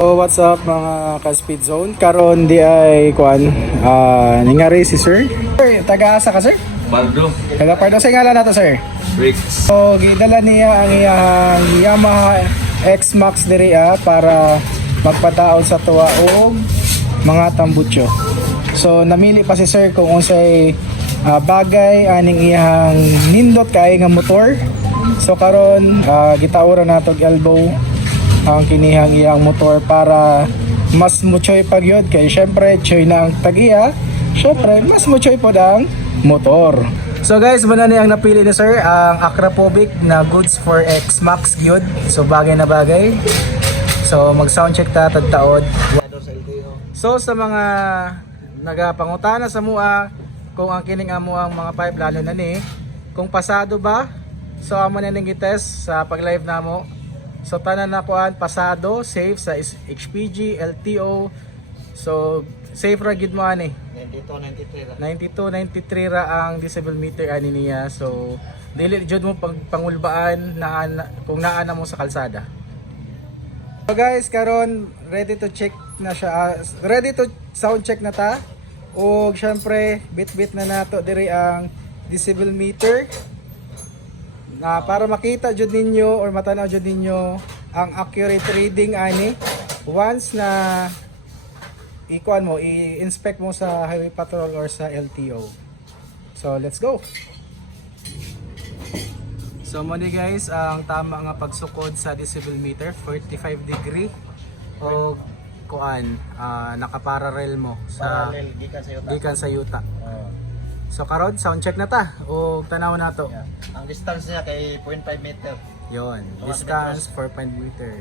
So what's up mga ka-speed zone? Karon di ay kuan ah ningari si sir. Sir, taga asa ka sir? Baldo, Taga Pardo sa ngalan nato sir. Ricks, So gidala niya ang iyang Yamaha X-Max diri ah, para magpataod sa tuwa og mga tambutso. So namili pa si sir kung unsay ah, bagay aning iyang nindot kay nga motor. So karon uh, gitawra nato elbow ang kinihang iyang motor para mas muchoy pagyod kay syempre choy na ang tagiya. Syempre mas muchoy po ang motor. So guys muna na ang napili ni sir ang Acropovic na goods for X Max gyud. So bagay na bagay. So mag sound check ta tagtaod. So sa mga nagapangutana sa mua kung ang kining amo ang mga pipe lalo na ni kung pasado ba so amo na ning test sa pag live namo So tanan na kuan pasado, safe sa is- HPG, LTO. So safe ra gid mo ani. 92, 93 lang. 92 93 ra ang decibel meter ani niya. So dili jud mo pang pangulbaan na kung naa na mo sa kalsada. So guys, karon ready to check na siya. ah, ready to sound check na ta. Ug syempre bit-bit na nato diri ang decibel meter na para makita jud ninyo or matanaw jud ninyo ang accurate reading ani once na ikuan mo i-inspect mo sa highway patrol or sa LTO. So let's go. So mo ni guys ang tama nga pagsukod sa decibel meter 45 degree o kuan ah, nakaparallel mo sa gikan sa yuta. gikan sa yuta. Oo. So karon sound check na ta o tanaw na to. Yeah. Ang distance niya kay 0.5 meter. Yon, distance 4.0 meter.